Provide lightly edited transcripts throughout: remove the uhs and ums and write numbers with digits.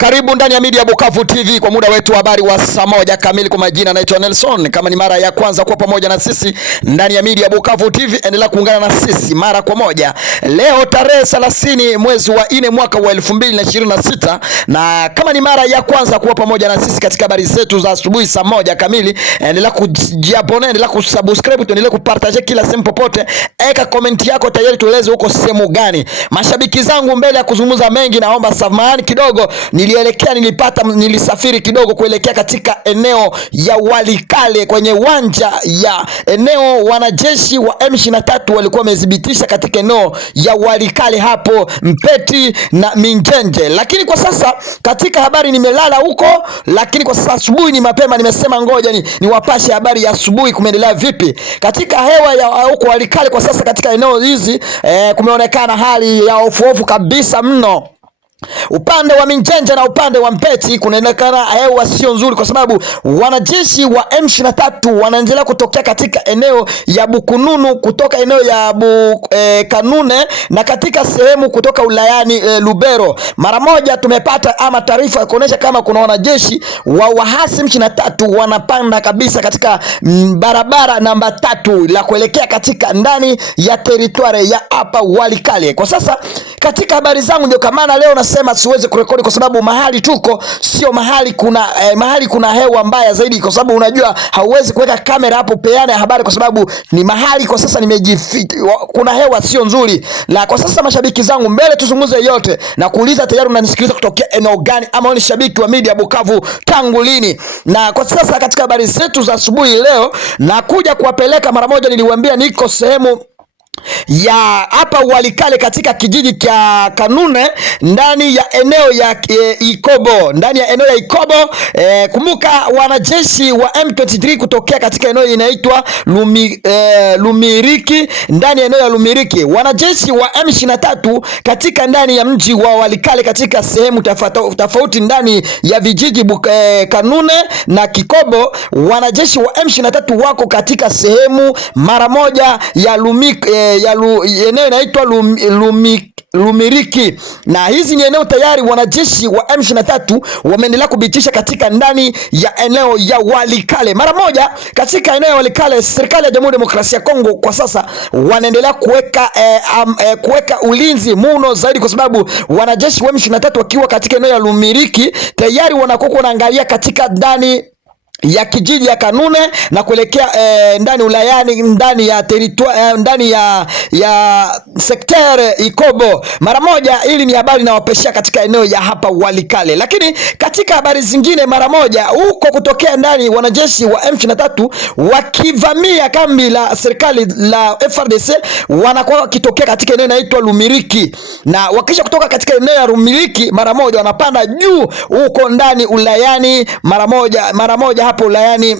Karibu ndani ya Media Bukavu TV kwa muda wetu wa habari wa saa moja kamili. Kwa majina naitwa Nelson. Kama ni mara ya kwanza kuwa pamoja na sisi ndani ya Media Bukavu TV, endelea kuungana na sisi mara kwa moja. Leo tarehe 30 mwezi wa 4 mwaka wa 2026, na kama ni mara ya kwanza kuwa pamoja na sisi katika habari zetu za asubuhi saa moja kamili, endelea kujiabone, endelea kusubscribe, tuendelee kupartage kila sehemu popote. Eka comment yako tayari tueleze huko sehemu gani. Mashabiki zangu, mbele ya kuzungumza mengi, naomba samahani kidogo. Nilisafiri kidogo kuelekea katika eneo ya Walikale, kwenye uwanja ya eneo wanajeshi wa M23 walikuwa wamedhibitisha katika eneo ya Walikale hapo Mpeti na Minjenje. Lakini kwa sasa katika habari nimelala huko, lakini kwa sasa asubuhi ni mapema, nimesema ngoja niwapashe habari ya asubuhi kumeendelea vipi katika hewa ya huko Walikale. Kwa sasa katika eneo hizi kumeonekana hali ya hofu kabisa mno. Upande wa Minjenje na upande wa Mpeti kunaonekana hewa sio nzuri, kwa sababu wanajeshi wa M23 wanaendelea kutokea katika eneo ya Bukununu, kutoka eneo ya Kanune na katika sehemu kutoka ulayani Lubero. Mara moja tumepata ama taarifa kuonesha kama kuna wanajeshi wa wahasi M23 wanapanda kabisa katika barabara namba 3 la kuelekea katika ndani ya teritwari ya hapa Walikale. Kwa sasa katika habari zangu ndio kama leo nasema siwezi kurekodi kwa sababu mahali tuko sio mahali kuna hewa mbaya zaidi, kwa sababu unajua hauwezi kuweka kamera hapo peana habari, kwa sababu ni mahali kwa sasa nimejificha, kuna hewa sio nzuri. Na kwa sasa mashabiki zangu, mbele tuzungumze yote na kuuliza tayari unanisikiliza kutokea eneo gani, ama ni shabiki wa Media Bukavu tangu lini? Na kwa sasa katika habari zetu za asubuhi leo nakuja kuwapeleka mara moja, niliwaambia niko sehemu ya hapa Walikale katika kijiji cha Kanune ndani ya eneo ya Ikobo, kumbuka wanajeshi wa M23 kutokea katika eneo inaitwa Lumiriki, ndani ya eneo ya Lumiriki. Wanajeshi wa M23 katika ndani ya mji wa Walikale katika sehemu tofauti ndani ya vijiji Kanune na Kikobo. Wanajeshi wa M23 wako katika sehemu mara moja ya eneo inaitwa Lumiriki, na hizi ni eneo tayari wanajeshi wa M23 wameendelea kubitisha katika ndani ya eneo ya Walikale. Mara moja katika eneo ya Walikale, serikali ya Jamhuri ya Demokrasia ya Kongo kwa sasa wanaendelea kuweka ulinzi muno zaidi, kwa sababu wanajeshi wa M23 wakiwa katika eneo ya Lumiriki tayari wanakuwa wanaangalia katika ndani ya kijiji ya Kanune na kuelekea ndani ulayani, ndani ya territoire, ndani ya sektere Ikobo. Mara moja hili ni habari na wapeshia katika eneo ya hapa Walikale. Lakini katika habari zingine, mara moja huko kutokea ndani wanajeshi wa M23 wakivamia kambi la serikali la FRDC, wanakuwa wakitokea katika eneo inaitwa Lumiriki, na wakisha kutoka katika eneo ya Lumiriki mara moja wanapanda juu huko ndani ulayani, mara moja hapo ulayani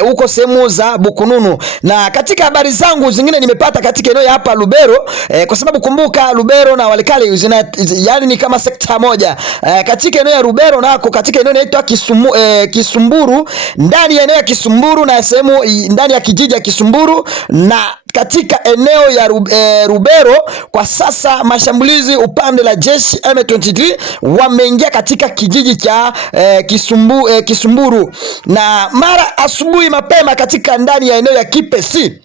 huko sehemu za Bukununu. Na katika habari zangu zingine nimepata katika eneo ya hapa Lubero, kwa sababu kumbuka Lubero na Walikale yani ni kama sekta moja. Katika eneo ya Lubero nako katika eneo inaitwa Kisumburu, ndani ya eneo ya Kisumburu na sehemu ndani ya kijiji ya Kisumburu, na katika eneo ya Lubero kwa sasa mashambulizi upande la jeshi M23 wameingia katika kijiji cha Kisumburu, na mara asubuhi mapema katika ndani ya eneo ya Kipesi.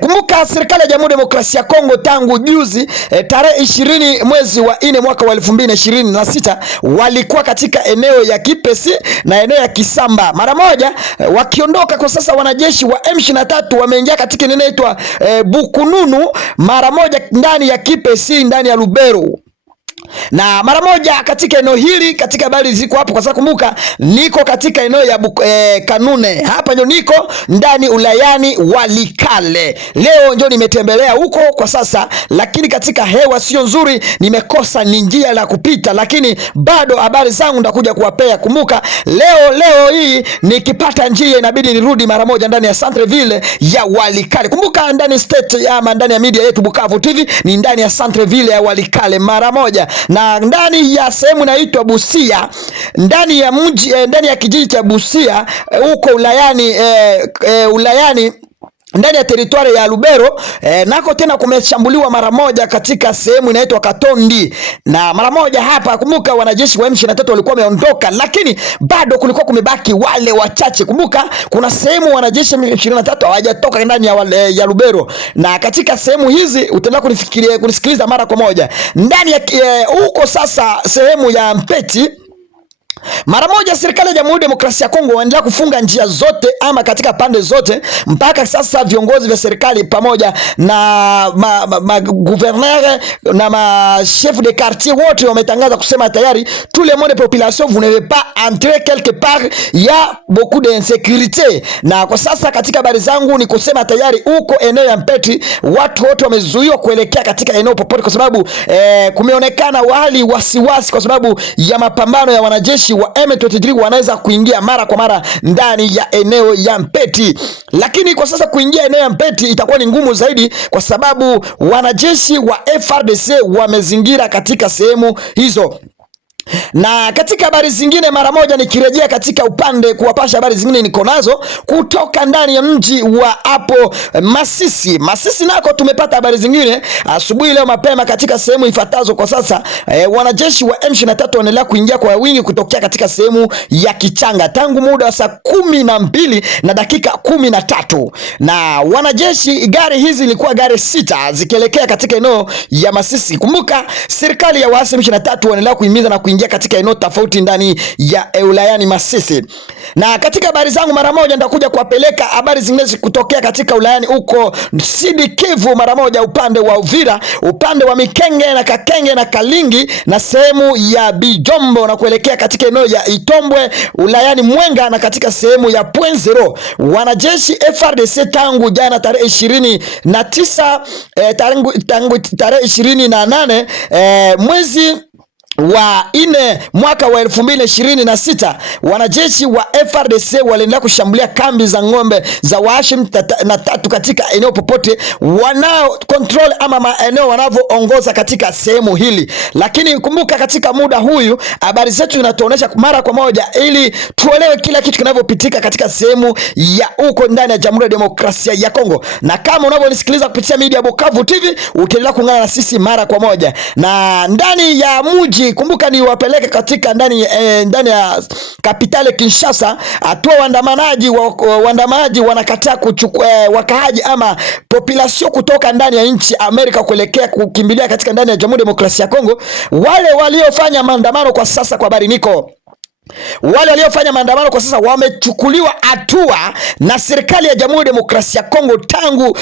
Kumbuka serikali ya Jamhuri ya Demokrasia ya Kongo tangu juzi tarehe 20 mwezi wa 4 mwaka wa 2026 walikuwa katika eneo ya Kipesi na eneo ya Kisamba. Mara moja wakiondoka kwa sasa wanajeshi wa M23 wameingia katika eneo inaitwa Bukununu, mara moja ndani ya Kipesi, ndani ya Lubero. Na mara moja katika eneo hili, katika habari ziko hapo kwa sababu kumbuka niko katika eneo ya Kanune, hapa ndio niko ndani ulayani Walikale. Leo ndio nimetembelea huko kwa sasa, lakini katika hewa sio nzuri, nimekosa ni njia la kupita, lakini bado habari zangu ndakuja kuwapea. Kumbuka leo hii nikipata njia inabidi nirudi mara moja ndani ya Centreville ya Walikale. Kumbuka ndani state ama ndani ya media yetu Bukavu TV ni ndani ya Centreville ya Walikale mara moja, na ndani ya sehemu inaitwa Busia, ndani ya mji ndani ya kijiji cha Busia huko ulayani ndani ya teritwari ya Lubero nako tena kumeshambuliwa mara moja katika sehemu inaitwa Katondi, na mara moja hapa, kumbuka wanajeshi wa M23 walikuwa wameondoka, lakini bado kulikuwa kumebaki wale wachache. Kumbuka kuna sehemu wanajeshi M23 hawajatoka ndani ya Lubero, na katika sehemu hizi utaendelea kunisikiliza mara kwa moja ndani ya huko. Sasa sehemu ya Mpeti, mara moja serikali ya Jamhuri ya Demokrasia ya Kongo waendelea kufunga njia zote ama katika pande zote. Mpaka sasa viongozi vya serikali pamoja na gouverneur na chef de quartier wote wametangaza kusema tayari tout le monde population vous n'avez pas entrer quelque part, il y a beaucoup d'insécurité. Na kwa sasa katika habari zangu ni kusema tayari huko eneo ya Mpeti watu wote wamezuiwa kuelekea katika eneo popote, kwa sababu kumeonekana wali wasiwasi kwa sababu ya mapambano ya wanajeshi wa M23 wanaweza kuingia mara kwa mara ndani ya eneo ya Mpeti. Lakini kwa sasa kuingia eneo ya Mpeti itakuwa ni ngumu zaidi kwa sababu wanajeshi wa FARDC wamezingira katika sehemu hizo. Na katika habari zingine mara moja nikirejea katika upande kuwapasha habari zingine niko nazo kutoka ndani ya mji wa hapo Masisi. Masisi nako tumepata habari zingine asubuhi leo mapema katika sehemu ifuatazo. Kwa sasa wanajeshi wa M23 wanaendelea kuingia kwa wingi kutokea katika sehemu ya Kichanga tangu muda wa saa 12 na dakika 13. Na wanajeshi, gari hizi ilikuwa gari 6 zikielekea katika eneo ya Masisi. Kumbuka serikali ya waasi M23 wanaendelea kuhimiza na kuingia katika eneo tofauti ndani ya wilayani Masisi. Na katika habari zangu mara moja nitakuja kuwapeleka habari zingine kutokea katika wilayani huko Sud Kivu, mara moja upande wa Uvira, upande wa Mikenge na Kakenge na Kalingi na sehemu ya Bijombo, na kuelekea katika eneo ya Itombwe wilayani Mwenga, na katika sehemu ya Point Zero. Wanajeshi FARDC tangu jana tarehe 29 tangu tarehe 28 mwezi wa 4 mwaka wa 2026 wanajeshi wa FARDC waliendelea kushambulia kambi za ng'ombe za waasi na tatu katika eneo popote wanao control ama maeneo wanavyoongoza katika sehemu hili. Lakini kumbuka katika muda huyu habari zetu zinatuonesha mara kwa moja ili tuelewe kila kitu kinavyopitika katika sehemu ya huko ndani ya Jamhuri ya Demokrasia ya Kongo. Na kama unavyonisikiliza kupitia media Bukavu TV, utaendelea kuungana na sisi mara kwa moja. Na ndani ya mji, kumbuka ni wapeleke katika ndani ya kapitale Kinshasa, hatua waandamanaji wanakataa kuchukua wakaaji ama population kutoka ndani ya nchi Amerika kuelekea kukimbilia katika ndani ya Jamhuri ya Demokrasia ya Kongo. Wale waliofanya maandamano kwa sasa, kwa habari niko, wale waliofanya maandamano kwa sasa wamechukuliwa hatua na serikali ya Jamhuri ya Demokrasia ya Kongo tangu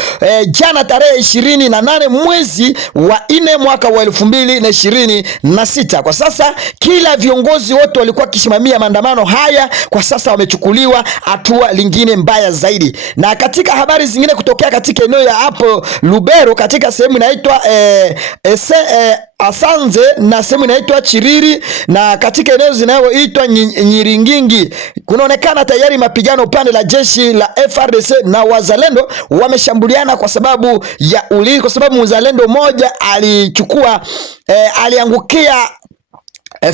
jana tarehe 28 mwezi wa 4 mwaka wa 2026. Kwa sasa kila viongozi wote walikuwa kisimamia maandamano haya kwa sasa wamechukuliwa hatua lingine mbaya zaidi. Na katika habari zingine kutokea katika eneo ya hapo Lubero, katika sehemu inaitwa Asanze na sehemu inaitwa Chiriri, na katika eneo zinazoitwa Nyiringingi kunaonekana tayari mapigano upande la jeshi la FARDC na wazalendo wameshambuliana kwa sababu ya ulinzi, kwa sababu mzalendo mmoja aliangukia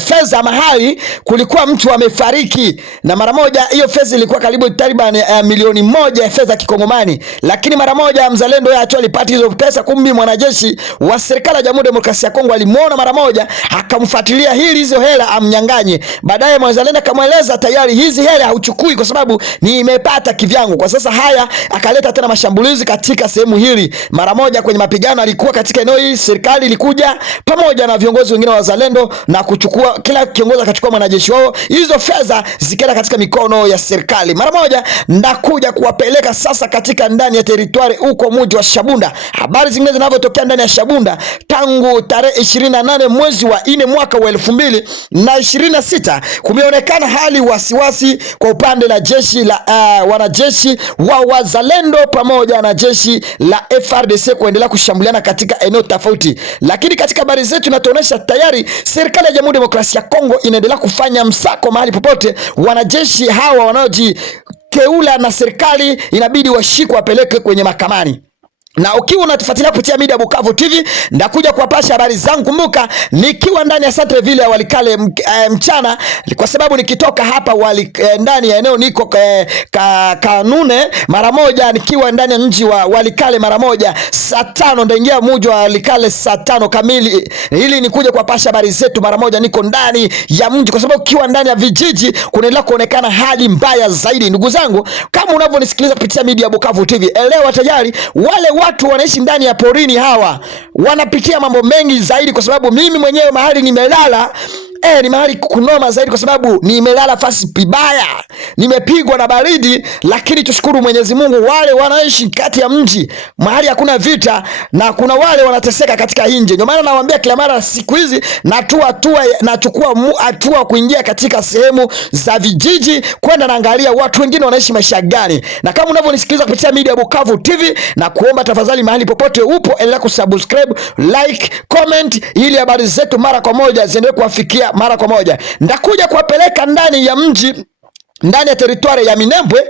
fedha mahali kulikuwa mtu amefariki, na mara moja hiyo fedha ilikuwa karibu takriban milioni 1 ya fedha kikongomani. Lakini mara moja mzalendo yeye alipata hizo pesa, kumbi mwanajeshi wa serikali ya Jamhuri ya Demokrasia ya Kongo alimuona mara moja, akamfuatilia hizo hela amnyanganye. Baadaye mzalendo akamweleza tayari hizi hela hauchukui kwa sababu ni imepata kivyangu. Kwa sasa haya akaleta tena mashambulizi katika sehemu hili. Mara moja kwenye mapigano alikuwa katika eneo hili, serikali ilikuja pamoja na viongozi wengine wa wazalendo na kuchukua, kila kiongozi akachukua mwanajeshi wao, hizo fedha zikaenda katika mikono ya serikali. Mara moja ndakuja kuwapeleka sasa katika ndani ya teritwari huko mji wa Shabunda. Habari zingine zinavyotokea ndani ya Shabunda tangu tarehe 28 mwezi wa 4 mwaka wa 2026 kumeonekana hali wasiwasi kwa upande la jeshi la wanajeshi wa wazalendo pamoja na jeshi la FARDC kuendelea kushambuliana katika eneo tofauti. Lakini katika habari zetu inatuonesha tayari serikali ya Jamhuri ya Demokrasia ya Kongo inaendelea kufanya msako mahali popote. Wanajeshi hawa wanaojikeula na serikali inabidi washikwe wapeleke kwenye mahakamani. Na ukiwa unatufuatilia kupitia Media Bukavu TV, ndakuja kuwapasha habari zangu. Kumbuka nikiwa ndani ya Centreville ya Walikale mchana, kwa sababu nikitoka hapa ndani ya eneo niko Kanune mara moja, nikiwa ndani ya mji wa Walikale mara moja saa 5 ndaingia mji wa Walikale saa 5 kamili, ili nikuja kuwapasha habari zetu mara moja. Niko ndani ya mji, kwa sababu ukiwa ndani ya vijiji kunaendelea kuonekana hali mbaya zaidi. Ndugu zangu, kama unavyonisikiliza kupitia Media Bukavu TV, elewa tayari wale watu wanaishi ndani ya porini hawa wanapitia mambo mengi zaidi, kwa sababu mimi mwenyewe mahali nimelala ni mahali kunoma zaidi, kwa sababu nimelala fasi pibaya, nimepigwa na baridi. Lakini tushukuru Mwenyezi Mungu, wale wanaishi kati ya mji mahali hakuna vita, na kuna wale wanateseka katika nje. Ndio maana nawaambia kila mara siku hizi nachukua hatua kuingia katika sehemu za vijiji, kwenda naangalia watu wengine wanaishi maisha gani. Na kama unavyonisikiliza kupitia Media Bukavu TV, na kuomba tafadhali mahali popote upo, endelea kusubscribe, like, comment, ili habari zetu mara kwa moja ziendelee kuwafikia mara kwa moja. Ndakuja kuwapeleka ndani ya mji, ndani ya teritwari ya Minembwe.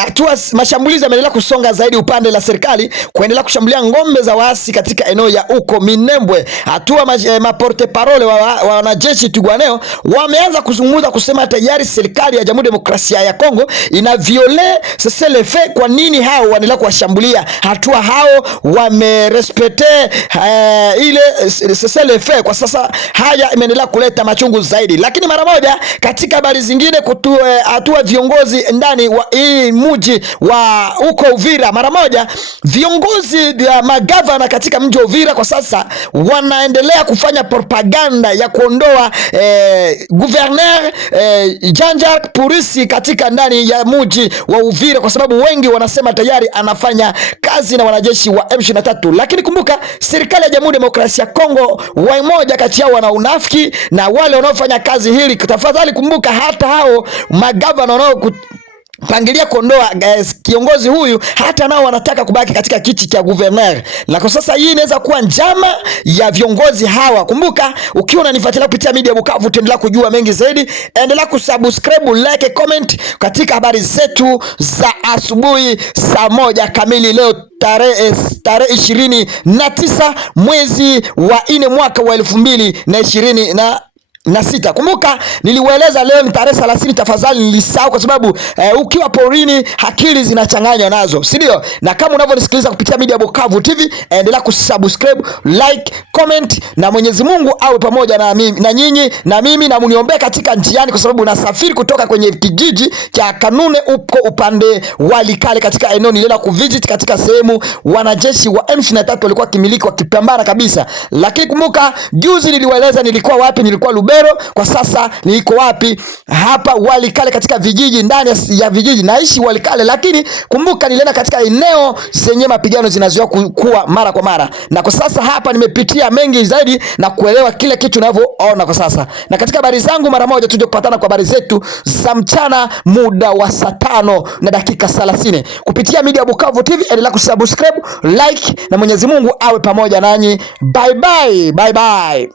Hatua mashambulizi yameendelea kusonga zaidi upande la serikali kuendelea kushambulia ngombe za waasi katika eneo ya uko Minembwe. Hatua maporte parole wa wanajeshi Twirwaneho wameanza kuzungumza kusema tayari serikali ya Jamhuri ya Demokrasia ya Kongo ina viole cessez-le-feu. Kwa nini hao wanaendelea kuwashambulia? Hatua hao wamerespecte ile cessez-le-feu. Kwa sasa haya imeendelea kuleta machungu zaidi, lakini mara moja katika habari zingine hatua viongozi ndani wa hii mji wa uko Uvira, mara moja viongozi ya magavana katika mji wa Uvira kwa sasa wanaendelea kufanya propaganda ya kuondoa gouverneur Jean-Jacques Purisi katika ndani ya mji wa Uvira, kwa sababu wengi wanasema tayari anafanya kazi na wanajeshi wa M23. Lakini kumbuka serikali ya Jamhuri ya Demokrasia ya Kongo, wamoja kati yao wana unafiki, na wale wanaofanya kazi hili, tafadhali kumbuka hata hao magavana pangilia kuondoa kiongozi huyu, hata nao wanataka kubaki katika kiti cha governor. Na kwa sasa hii inaweza kuwa njama ya viongozi hawa. Kumbuka ukiwa unanifuatilia kupitia Media Bukavu, utaendelea kujua mengi zaidi. Endelea kusubscribe, like, comment katika habari zetu za asubuhi saa 1 kamili leo tarehe 29 mwezi wa 4 mwaka wa 2026. Kumbuka niliwaeleza leo ni tarehe 30, tafadhali nilisahau, kwa sababu ukiwa porini akili zinachanganywa nazo, si ndio? Na kama unavyonisikiliza kupitia Media Bukavu TV, endelea kusubscribe, like, comment, na Mwenyezi Mungu awe pamoja na mimi na nyinyi na mimi, na mniombee katika njiani, kwa sababu nasafiri kutoka kwenye kijiji cha Kanune uko upande wa Likale, katika eneo nilienda kuvisit katika sehemu wanajeshi wa M23 walikuwa kimiliki wakipambana kabisa. Lakini kumbuka juzi niliwaeleza nilikuwa wapi, nilikuwa Lubero. Kwa sasa niko wapi? Hapa Walikale, katika vijiji, ndani ya vijiji naishi Walikale. Lakini kumbuka nilienda katika eneo zenye mapigano zinazoea kuwa mara kwa mara, na kwa sasa hapa nimepitia mengi zaidi na kuelewa kile kitu ninavyoona kwa sasa. Na katika habari zangu mara moja tuje kupatana kwa habari zetu za mchana muda wa saa 5 na dakika 30 kupitia Media Bukavu TV. Endelea kusubscribe, like, na Mwenyezi Mungu awe pamoja nanyi. Bye bye, bye bye.